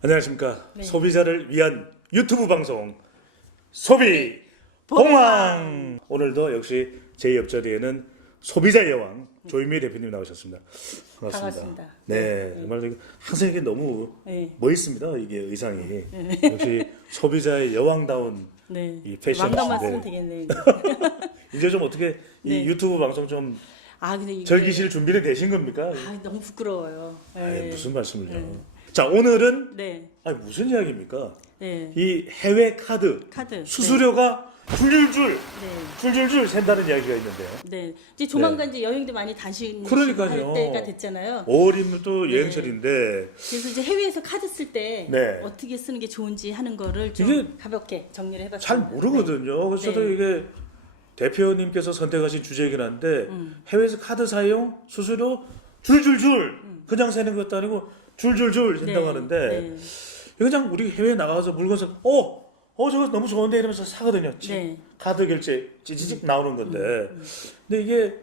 안녕하십니까. 네. 소비자를 위한 유튜브 방송 소비 봉황. 오늘도 역시 제 옆자리에는 소비자의 여왕 조인미 대표님 나오셨습니다. 반갑습니다. 네, 정말 항상 이게 너무 네. 멋있습니다. 이게 의상이 역시 소비자의 여왕다운 네. 이 왕관만 쓰면 패션이신데 되겠네요. 이제 좀 어떻게 이 네. 유튜브 방송 좀 근데 이게 즐기실 준비는 되신 겁니까? 너무 부끄러워요. 아이, 무슨 말씀을요? 자, 오늘은 네. 무슨 이야기입니까? 네. 이 해외 카드 수수료가 줄줄줄 샌다는 이야기가 있는데요. 네. 이제 조만간 이제 여행도 많이 다니시고 그러니까요. 할 때가 됐잖아요. 5월이면 또 네. 여행철인데 그래서 이제 해외에서 카드 쓸 때 네. 어떻게 쓰는 게 좋은지 하는 거를 이게 좀 가볍게 정리를 해봤습니다. 잘 모르거든요. 그래서 저도 네. 이게 대표님께서 선택하신 주제이긴 한데 해외에서 카드 사용 수수료 줄줄줄 그냥 세는 것도 아니고 줄줄줄 네. 센다고 하는데 네. 그냥 우리 해외 나가서 물건 사 저거 너무 좋은데 이러면서 사거든요. 네. 카드 결제 찌찌직 나오는 건데 근데 이게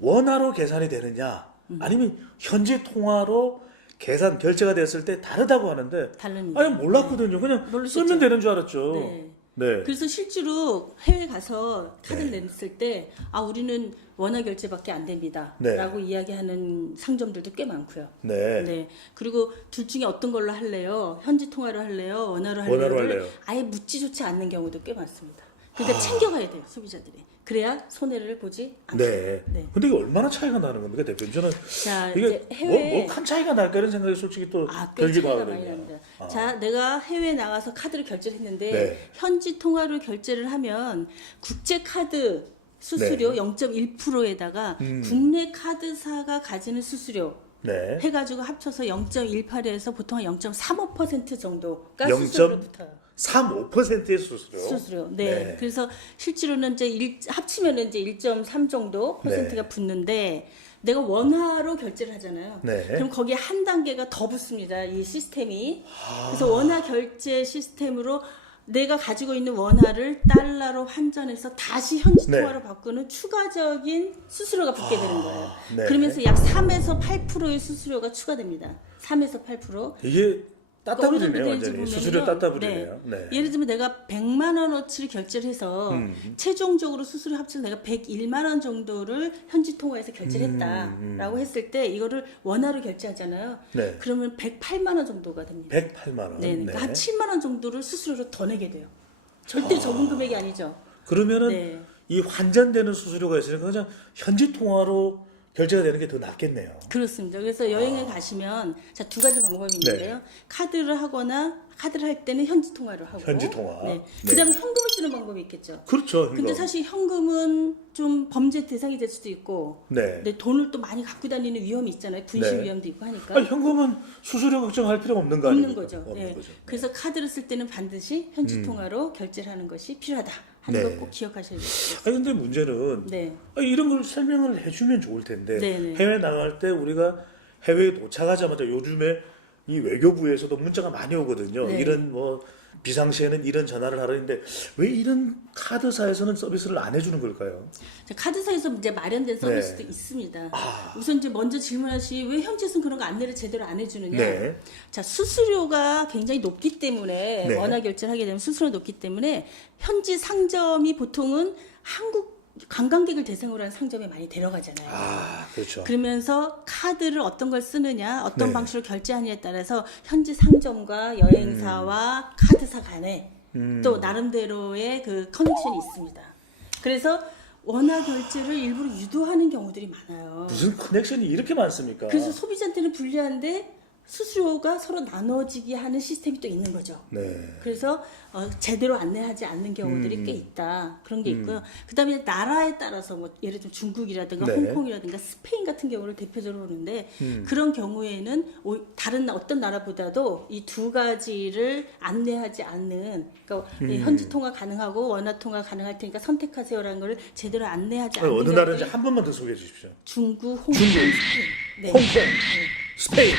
원화로 계산이 되느냐 아니면 현지 통화로 계산 결제가 됐을 때 다르다고 하는데 다릅니다. 몰랐거든요. 그냥 모르셨죠? 쓰면 되는 줄 알았죠. 네. 네. 그래서 실제로 해외 가서 카드를 냈을 때 우리는 원화 결제밖에 안 됩니다. 네. 라고 이야기하는 상점들도 꽤 많고요. 네. 네. 그리고 둘 중에 어떤 걸로 할래요? 현지 통화로 할래요? 원화로 할래요? 원화로 할래요. 아예 묻지조차 않는 경우도 꽤 많습니다. 그러니까 챙겨가야 돼요, 소비자들이. 그래야 손해를 보지 않게. 네. 네. 근데 이게 얼마나 차이가 나는 겁니까, 대표님? 저는 자, 이게 이제 해외 큰 차이가 날까 이런 생각이 솔직히 또 꽤 들기도 차이가 많이 하거든요. 납니다. 자, 내가 해외 나가서 카드를 결제를 했는데 네. 현지 통화로 결제를 하면 국제 카드 수수료 네. 0.1%에다가 국내 카드사가 가지는 수수료 네. 해가지고 합쳐서 0.18에서 보통 한 0.35% 정도가 0. 수수료로 붙어요. 3~5%의 수수료. 수수료. 네. 네. 그래서 실제로는 이제 합치면 이제 1.3 정도 퍼센트가 네. 붙는데 내가 원화로 결제를 하잖아요. 네. 그럼 거기에 한 단계가 더 붙습니다. 이 시스템이. 그래서 원화 결제 시스템으로 내가 가지고 있는 원화를 달러로 환전해서 다시 현지 네. 통화로 바꾸는 추가적인 수수료가 붙게 되는 거예요. 네. 그러면서 약 3에서 8%의 수수료가 추가됩니다. 3에서 8%. 이게 어느 정도 따따블이네요, 되는지 완전히. 보면요. 수수료 따따블이네요. 네. 예를 들면 내가 100만 원어치를 결제를 해서 최종적으로 수수료 합쳐서 내가 101만 원 정도를 현지 통화해서 결제를 했다라고 했을 때 이거를 원화로 결제하잖아요. 네. 그러면 108만 원 정도가 됩니다. 108만 원. 네, 그러니까 한 7만 원 정도를 수수료로 더 내게 돼요. 절대 적은 금액이 아니죠. 그러면은 네. 이 환전되는 수수료가 있으니까 그냥 현지 통화로 결제가 되는 게 더 낫겠네요. 그렇습니다. 그래서 여행을 가시면 자, 두 가지 방법이 있는데요. 카드를 하거나 카드를 할 때는 현지 통화를 하고 현지 통화. 네. 네. 그다음에 현금을 쓰는 방법이 있겠죠. 그렇죠. 근데 이거. 사실 현금은 좀 범죄 대상이 될 수도 있고 네. 내 돈을 또 많이 갖고 다니는 위험이 있잖아요. 분실 네. 위험도 있고 하니까 현금은 수수료 걱정할 필요가 없는 거 없는 아닙니까? 거죠. 없는 네. 거죠. 그래서 카드를 쓸 때는 반드시 현지 통화로 결제를 하는 것이 필요하다 하는 네. 걸 꼭 기억하셔야 돼요. 근데 문제는 네. 이런 걸 설명을 해주면 좋을 텐데 네네. 해외 나갈 때 우리가 해외에 도착하자마자 요즘에 이 외교부에서도 문자가 많이 오거든요. 네. 이런 비상시에는 이런 전화를 하라는데 왜 이런 카드사에서는 서비스를 안 해주는 걸까요? 자, 카드사에서 이제 마련된 서비스도 있습니다. 우선 이제 먼저 질문하시 왜 현지에서는 그런 거 안내를 제대로 안 해주느냐? 네. 자, 수수료가 굉장히 높기 때문에 네. 원화 결제를 하게 되면 수수료가 높기 때문에 현지 상점이 보통은 한국 관광객을 대상으로 한 상점에 많이 데려가잖아요. 그렇죠. 그러면서 카드를 어떤 걸 쓰느냐, 어떤 네. 방식으로 결제하느냐에 따라서 현지 상점과 여행사와 카드사 간에 또 나름대로의 그 커넥션이 있습니다. 그래서 원화 결제를 일부러 유도하는 경우들이 많아요. 무슨 커넥션이 이렇게 많습니까? 그래서 소비자한테는 불리한데 수수료가 서로 나눠지게 하는 시스템이 또 있는 거죠. 네. 그래서 제대로 안내하지 않는 경우들이 꽤 있다. 그런 게 있고요. 그다음에 나라에 따라서 뭐 예를 들면 중국이라든가 네. 홍콩이라든가 스페인 같은 경우를 대표적으로 보는데 그런 경우에는 다른 어떤 나라보다도 이 두 가지를 안내하지 않는 그러니까 현지 통화 가능하고 원화 통화 가능할 테니까 선택하세요라는 걸 제대로 안내하지 않는 어느 경우들이 나라인지 한 번만 더 소개해 주십시오. 중국, 홍콩, 스페인. 네. 홍콩, 스페인.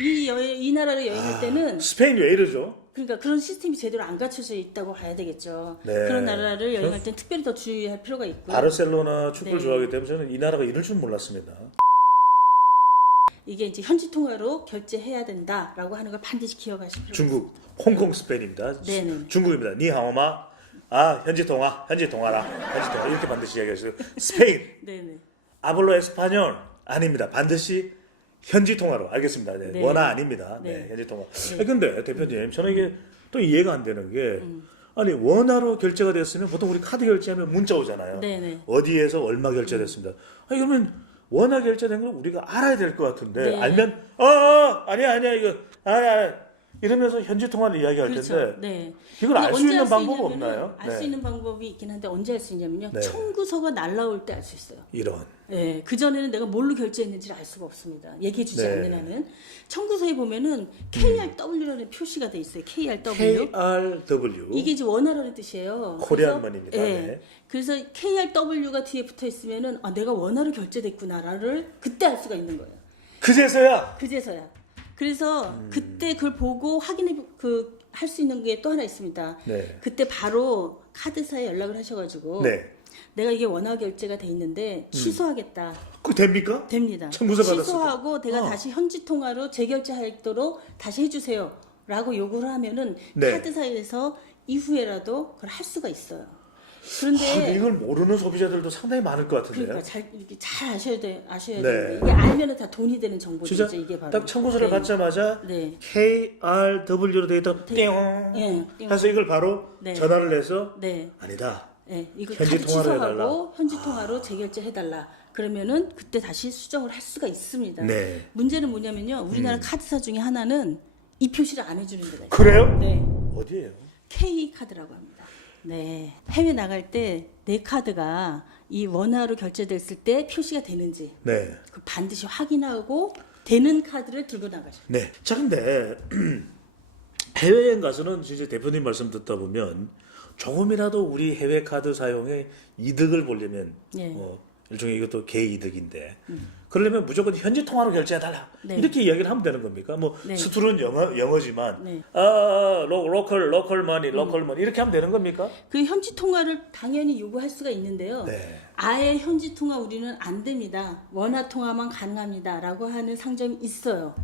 이 나라를 여행할 때는 스페인 왜 이러죠? 그러니까 그런 시스템이 제대로 안 갖춰져 있다고 봐야 되겠죠. 네. 그런 나라를 여행할 땐 특별히 더 주의할 필요가 있고요. 바르셀로나 축구를 네. 좋아하기 때문에 저는 이 나라가 이럴 줄 몰랐습니다. 이게 이제 현지 통화로 결제해야 된다라고 하는 걸 반드시 기억하시고. 중국, 홍콩 스페인입니다. 네네. 중국입니다. 니하오마. 아, 현지 통화 현지 통화 이렇게 반드시 이야기하시고 스페인. 네네. 아블로 에스파뇰 아닙니다. 반드시 현지 통화로 알겠습니다. 네. 네. 원화 아닙니다. 네. 네. 현지 통화. 네. 근데 대표님 저는 이게 또 이해가 안 되는 게 아니 원화로 결제가 됐으면 보통 우리 카드 결제하면 문자 오잖아요. 네네. 어디에서 얼마 결제됐습니다. 아니 그러면 원화 결제된 걸 우리가 알아야 될 것 같은데 네. 알면 아니야 이거 아니야 이러면서 현지 통화를 이야기할 그렇죠. 텐데 네. 이걸 알 수 언제 있는 할 수 방법 있냐면은 없나요? 알 수 있는 방법이 있긴 한데 언제 할 수 있냐면요. 네. 청구서가 날라올 때 알 수 있어요. 이런. 네, 그 전에는 내가 뭘로 결제했는지를 알 수가 없습니다. 얘기해주지 네. 않는 한은 청구서에 보면은 KRW라는 표시가 돼 있어요. KRW. KRW. 이게 이제 원화라는 뜻이에요. 코리안만입니다. 그래서, 네. 그래서 KRW가 뒤에 붙어 있으면은 내가 원화로 결제됐구나를 그때 알 수가 있는 거예요. 그제서야 그제서야. 그래서 그때 그걸 보고 확인해 할 수 있는 게 또 하나 있습니다. 네. 그때 바로 카드사에 연락을 하셔가지고 네. 내가 이게 원화 결제가 돼 있는데 취소하겠다. 그거 됩니까? 됩니다. 청구서 받았을 취소하고 때. 내가 다시 현지 통화로 재결제하도록 다시 해주세요라고 요구를 하면은 네. 카드사에서 이후에라도 그걸 할 수가 있어요. 근데 그런데 이걸 모르는 소비자들도 상당히 많을 것 같은데요. 그러니까 이렇게 잘 아셔야 네. 되는데 이게 알면은 다 돈이 되는 정보죠. 진짜 이게 바로. 딱 청구서를 네. 받자마자 네. KRW로 되어 있다. 띵. 예, 띵. 해서 이걸 바로 네. 전화를 해서 네. 아니다. 예, 이거 현지 카드 통화로 취소하고 해달라. 현지 통화로 재결제 해달라. 그러면은 그때 다시 수정을 할 수가 있습니다. 네. 문제는 뭐냐면요. 우리나라 카드사 중에 하나는 이 표시를 안 해주는 데가 있어요. 그래요? 네. 어디예요? K 카드라고 합니다. 네. 해외 나갈 때 내 카드가 이 원화로 결제됐을 때 표시가 되는지 네. 그 반드시 확인하고 되는 카드를 들고 나가셔요. 네. 자, 근데 해외여행 가서는 진짜 대표님 말씀 듣다 보면 조금이라도 우리 해외 카드 사용에 이득을 보려면 네. 일종의 이것도 개이득인데 그러려면 무조건 현지 통화로 결제해달라 네. 이렇게 이야기를 하면 되는 겁니까? 뭐 네. 스툴은 영어지만 네. 로컬 머니 이렇게 하면 되는 겁니까? 그 현지 통화를 당연히 요구할 수가 있는데요. 네. 아예 현지 통화 우리는 안 됩니다. 원화 통화만 가능합니다라고 하는 상점이 있어요.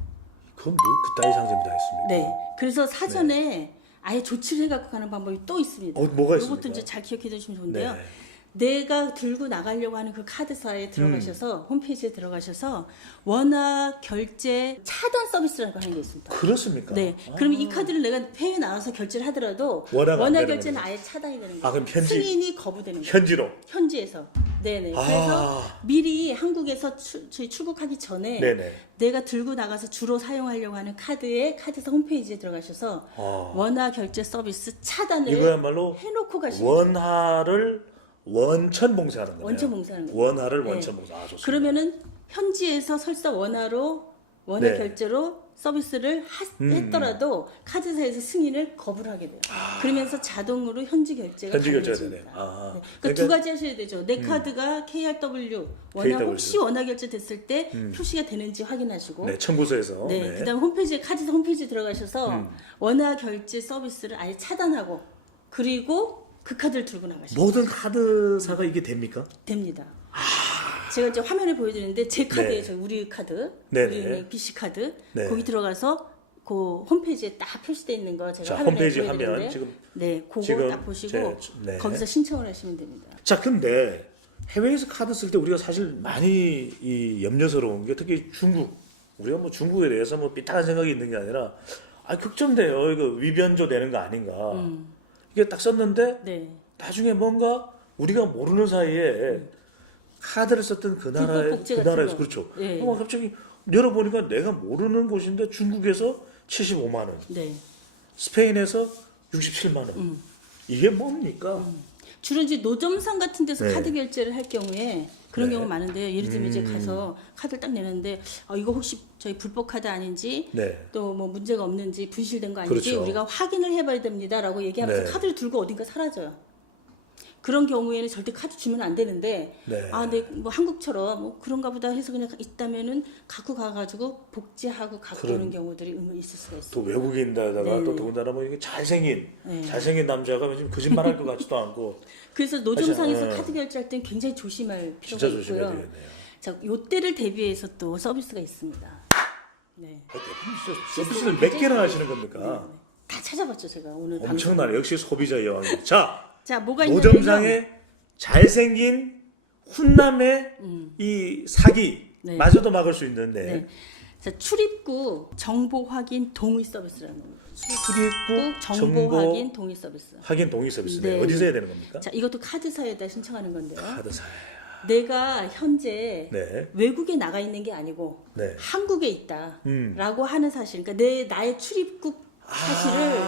그건 뭐 그따위 상점이 다 있습니까? 네. 그래서 사전에 아예 조치를 해갖고 가는 방법이 또 있습니다. 뭐가 있습니까? 이것도 이제 잘 기억해 두시면 좋은데요. 네. 내가 들고 나가려고 하는 그 카드사에 들어가셔서 홈페이지에 들어가셔서 원화 결제 차단 서비스라고 하는 게 있습니다. 그렇습니까? 네. 그러면 이 카드를 내가 해외 나와서 결제를 하더라도 원화가 안 원화 되는 결제는 거네요. 아예 차단이 되는 거예요. 아, 그럼 현지- 승인이 거부되는 거예요. 현지로. 현지에서. 네네. 아. 그래서 미리 한국에서 저희 출국하기 전에 네네. 내가 들고 나가서 주로 사용하려고 하는 카드에 카드사 홈페이지에 들어가셔서 아. 원화 결제 서비스 차단을 이거야말로 해놓고 가시면 돼요. 원화를 원천 봉쇄하는 거네요. 원천 봉쇄하는 거예요. 원화를 네. 원천 봉쇄. 아, 좋습니다. 그러면은 현지에서 설사 원화 네. 결제로 서비스를 했더라도 카드사에서 승인을 거부를 하게 돼요. 그러면서 자동으로 현지 결제가 현지 결제가 가능해집니다. 되네. 아. 네. 그러니까 그러니까- 두 가지 하셔야 되죠. 내 카드가 KRW 원화 KRW. 혹시 원화 결제 됐을 때 표시가 되는지 확인하시고 네, 청구서에서. 네, 그다음 홈페이지에 카드사 홈페이지 들어가셔서 원화 결제 서비스를 아예 차단하고 그리고 그 카드를 들고 나가시면 모든 카드사가 이게 됩니까? 됩니다. 제가 이제 화면에 보여드리는데 제 카드에 네. 저 우리 카드, 네네. 우리 BC 카드 네. 거기 들어가서 그 홈페이지에 딱 표시되어 있는 거 제가 자, 화면에 홈페이지 보여드리는데 화면 지금- 네, 그거 지금 딱 보시고 네. 거기서 신청을 하시면 됩니다. 자, 근데 해외에서 카드 쓸 때 우리가 사실 많이 이 염려스러운 게 특히 중국. 우리가 뭐 중국에 대해서 뭐 삐딱한 생각이 있는 게 아니라 걱정돼요. 이거 위변조 되는 거 아닌가. 이게 딱 썼는데 네, 나중에 뭔가 우리가 모르는 사이에 카드를 썼던 그 불법 나라에 복제 그 같은 나라에서 거. 그렇죠. 네. 갑자기 열어보니까 내가 모르는 곳인데 중국에서 75만 원, 네. 스페인에서 67만 원. 이게 뭡니까? 주로 이제 노점상 같은 데서 네. 카드 결제를 할 경우에 그런 네. 경우 많은데요. 예를 들면 이제 가서 카드를 딱 내는데 이거 혹시 저희 불법 카드 아닌지 네. 또 뭐 문제가 없는지 분실된 거 아닌지 그렇죠. 우리가 확인을 해봐야 됩니다라고 얘기하면서 네. 카드를 들고 어딘가 사라져요. 그런 경우에는 절대 카드 주면 안 되는데 네. 뭐 한국처럼 뭐 그런가 보다 해서 그냥 있다면은 갖고 가가지고 복제하고 갖고 오는 경우들이 은근히 있을 수가 있어요. 또 외국인다다가 네. 또 더군다나 뭐 이게 잘생긴 네. 남자가 좀 거짓말할 것 같지도 않고 그래서 노점상에서 네. 카드 결제할 때는 굉장히 조심할 필요가 진짜 조심해야 있고요. 되겠네요. 자, 요때를 대비해서 또 서비스가 있습니다. 네. 대표님 서비스를 몇 개나 하시는 겁니까? 네. 다 찾아봤죠 제가 오늘 엄청나네. 역시 소비자 여왕. 자, 자 뭐가 있냐면 노점상에 잘생긴 훈남의 이 사기 네. 마저도 막을 수 있는데 네. 자, 출입국 정보 확인 동의 서비스라는 겁니다. 출입국 정보 확인 동의 서비스. 확인 동의 서비스네. 네. 어디서 해야 되는 겁니까? 자, 이것도 카드사에다 신청하는 건데요. 카드사. 내가 현재 네. 외국에 나가 있는 게 아니고 네. 한국에 있다라고 하는 사실, 그러니까 나의 출입국 사실을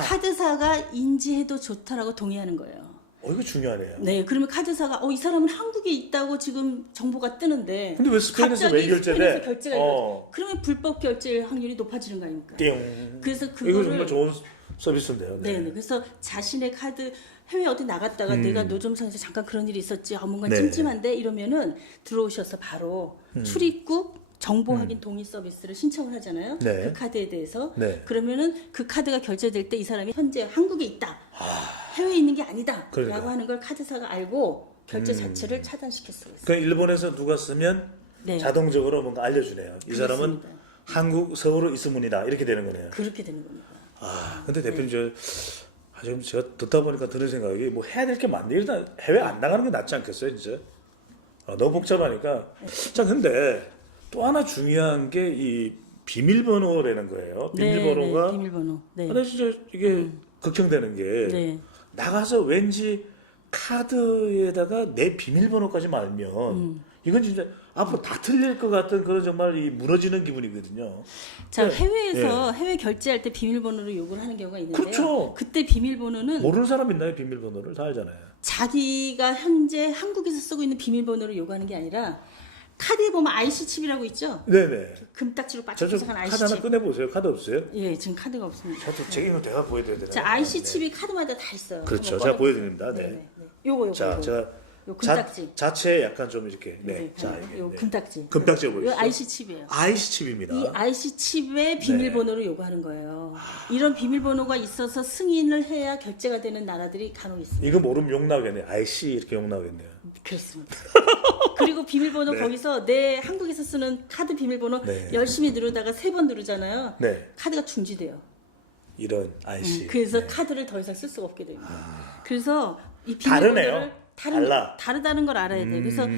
카드사가 인지해도 좋다라고 동의하는 거예요. 이거 중요하네요. 네, 그러면 카드사가 이 사람은 한국에 있다고 지금 정보가 뜨는데 근데 왜 스페인에서 왜 결제돼? 스페인에서 결제가 일어나죠. 그러면 불법 결제 확률이 높아지는 거 아닙니까? 띵. 그래서 이거 그거를 정말 좋은 서비스인데요. 네, 네. 그래서 자신의 카드 해외 어디 나갔다가 내가 노점상에서 잠깐 그런 일이 있었지, 뭔가 네. 찜찜한데 이러면은 들어오셔서 바로 출입국 정보 확인 동의 서비스를 신청을 하잖아요. 네. 그 카드에 대해서. 네. 그러면은 그 카드가 결제될 때 이 사람이 현재 한국에 있다. 해외에 있는 게 아니다라고 그러니까. 하는 걸 카드사가 알고 결제 자체를 차단시킬 수가 있어요. 그 일본에서 누가 쓰면 네. 자동적으로 뭔가 알려주네요. 이 사람은 그렇습니다. 한국 서울로 있으문이다 이렇게 되는 거네요. 그렇게 되는 겁니다. 근데 대표님 지금 제가 듣다 보니까 드는 생각이 뭐 해야 될 게 많네. 일단 해외 안 나가는 게 낫지 않겠어요, 진짜? 너무 복잡하니까. 자, 근데 또 하나 중요한 게 이 비밀번호라는 거예요. 비밀번호가. 네, 비밀번호. 네. 근데 진짜 이게 걱정되는 게 네. 나가서 왠지 카드에다가 내 비밀번호까지 알면 이건 진짜 앞으로 다 틀릴 것 같은 그런 정말 이 무너지는 기분이거든요. 자, 네. 해외에서 해외 결제할 때 비밀번호를 요구를 하는 경우가 있는데요. 그렇죠. 그때 비밀번호는 모르는 사람 있나요? 비밀번호를 다 알잖아요. 자기가 현재 한국에서 쓰고 있는 비밀번호를 요구하는 게 아니라 카드에 보면 IC 칩이라고 있죠. 네네. 금딱지로 저좀 빠짝빠짝한 카드 IC 하나 칩. 꺼내보세요. 카드 없어요? 예, 지금 카드가 없습니다. 저도 제가 이거 내가 보여드려야 되나요? 자, IC 칩이 카드마다 다 있어요. 그렇죠. 한번 제가 꺼내보세요. 보여드립니다. 네. 네. 요거. 자, 제가 요 금딱지. 자체에 약간 좀 이렇게 자 이게 요 네. 금딱지. 금딱지가 요 보이시죠? IC 칩이에요. IC 칩입니다. 이 IC 칩의 비밀번호를 요구하는 거예요. 이런 비밀번호가 있어서 승인을 해야 결제가 되는 나라들이 간혹 있습니다. 이거 모르면 욕 나오겠네요. IC 이렇게 욕 나오겠네요. 그렇습니다. 그리고 비밀번호 네. 거기서 내 한국에서 쓰는 카드 비밀번호 네. 열심히 누르다가 3번 누르잖아요. 네. 카드가 중지돼요. 이런 IC. 그래서 네. 카드를 더 이상 쓸 수가 없게 됩니다. 그래서 이 다르네요. 비밀번호를 달라. 다르다는 걸 알아야 돼요. 그래서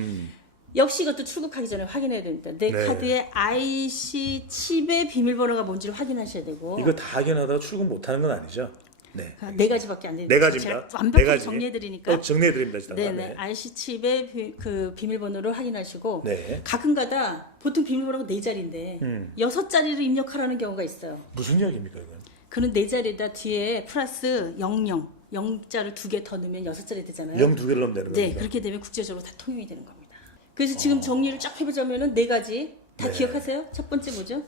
역시 이것도 출국하기 전에 확인해야 됩니다. 내 네. 카드의 IC 칩의 비밀번호가 뭔지를 확인하셔야 되고. 이거 다 확인하다가 출국 못하는 건 아니죠? 네. 네 가지밖에 안 됩니다. 네 가지입니다. 제가 완벽하게 네 가지. 정리해드리니까. 정리해드립니다. 일단. 네네. IC 칩의 그 비밀번호를 확인하시고 네. 가끔가다 보통 비밀번호가 4자리인데 6자리를 입력하라는 경우가 있어요. 무슨 이야기입니까 이건? 그는 4자리에다 뒤에 플러스 00, 0자를 2개 더 넣으면 6자리 되잖아요. 0 2개를 넣으면 되는 네, 겁니까? 그렇게 되면 국제적으로 다 통용이 되는 겁니다. 그래서 지금 정리를 쫙 해보자면은 4가지 다 네. 기억하세요? 첫 번째 뭐죠?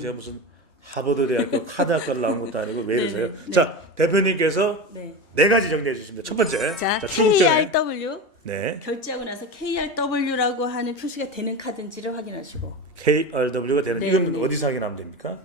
제가 무슨 하버드 대학교 카드 학과를 나온 것도 아니고 왜 이러세요? 네. 자, 대표님께서 네. 4가지 정리해 주십니다. 첫 번째. 자, 출국 전에. KRW 네. 결제하고 나서 KRW라고 하는 표시가 되는 카드인지를 확인하시고 KRW가 되는 네, 이건 네. 어디서 확인하면 됩니까?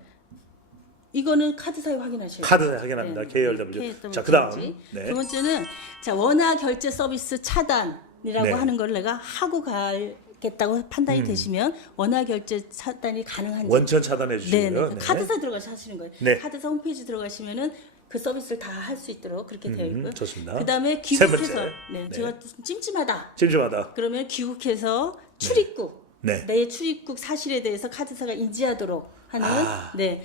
이거는 카드사에 확인하셔야 돼요. 카드사에 확인합니다. KRW. 자, 그다음. 네. 두 번째는 자, 원화 결제 서비스 차단이라고 네. 하는 걸 내가 하고 가겠다고 판단이 되시면 원화 결제 차단이 가능한지 원천 차단해 주시고요. 네. 카드사 들어가서 하시는 거예요. 네. 카드사 홈페이지 들어가시면은 그 서비스를 다 할 수 있도록 그렇게 되어 있고요. 좋습니다. 그다음에 세 귀국해서 번째. 네, 네. 제가 좀 찜찜하다. 찜찜하다. 그러면 귀국해서 출입국 네. 내 출입국 사실에 대해서 카드사가 인지하도록 하는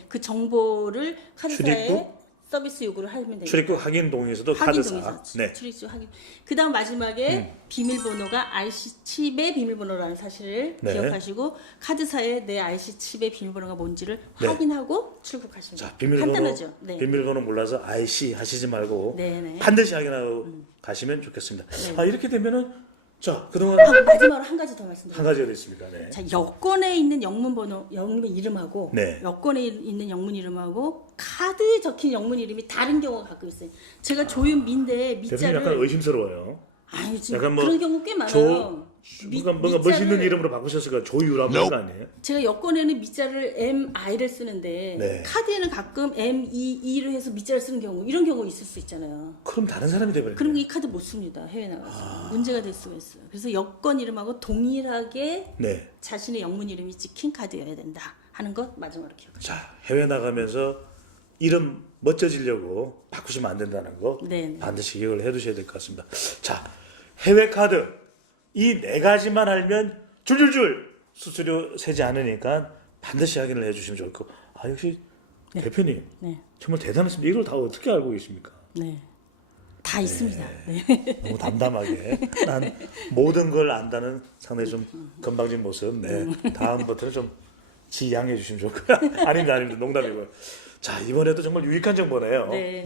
그 정보를 카드사에 출입국? 서비스 요구를 하면 됩니다. 출입국 확인 동의서도 카드사. 동의서. 네. 출입국 확인. 그다음 마지막에 비밀번호가 IC 칩의 비밀번호라는 사실을 네. 기억하시고 카드사에 내 IC 칩의 비밀번호가 뭔지를 네. 확인하고 출국하시면 자, 돼요. 비밀번호 간단하죠. 네. 비밀번호 몰라서 IC 하시지 말고 네, 네. 반드시 확인하고 가시면 좋겠습니다. 이렇게 되면은 자, 그동안 마지막으로 한 가지 더 말씀드릴게요. 한 가지가 있습니다. 네. 자, 여권에 있는 영문 번호, 영문 이름하고 네. 여권에 있는 영문 이름하고 카드에 적힌 영문 이름이 다른 경우가 가끔 있어요. 제가 조윤민데 대표님 밑자를 약간 의심스러워요. 아니 지금 약간 뭐 그런 경우 꽤 많아요. 뭔가 멋있는 이름으로 바꾸셨을까? 조유라 그런 거 아니에요? 제가 여권에는 밑자를 MI를 쓰는데 네. 카드에는 가끔 MEE를 해서 밑자를 쓰는 경우 이런 경우 있을 수 있잖아요. 그럼 다른 사람이 돼버리네. 그럼 이 카드 못 씁니다. 해외 나가서 문제가 될 수가 있어요. 그래서 여권 이름하고 동일하게 네. 자신의 영문 이름이 찍힌 카드여야 된다 하는 것 마지막으로 기억합니다. 자, 해외 나가면서 이름 멋져지려고 바꾸시면 안 된다는 거 네. 반드시 기억을 해두셔야 될 것 같습니다. 자, 해외 카드 이 네 가지만 알면 줄줄줄 수수료 세지 않으니까 반드시 확인을 해주시면 좋을 거고. 아, 역시 대표님 네. 정말 대단하십니다. 이걸 다 어떻게 알고 계십니까? 네. 다 있습니다. 네. 너무 담담하게 난 모든 걸 안다는 상당히 좀 건방진 모습. 네, 다음부터는 좀 지양해 주시면 좋을 거야. 아닙니다, 농담이고요. 자, 이번에도 정말 유익한 정보네요. 네.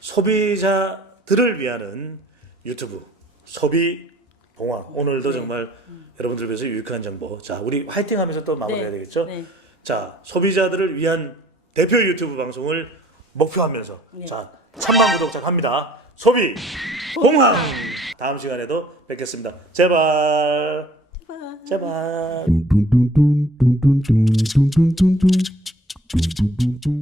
소비자들을 위한 유튜브 소비 봉화. 오늘도 정말 여러분들 위해서 유익한 정보. 자, 우리 화이팅하면서 또 마무리해야 네. 되겠죠. 네. 자, 소비자들을 위한 대표 유튜브 방송을 목표하면서 자, 1000만 구독자 갑니다. 소비 봉황. 다음 시간에도 뵙겠습니다. 제발. 제발. dun dun dun dun dun dun dun dun dun dun dun dun dun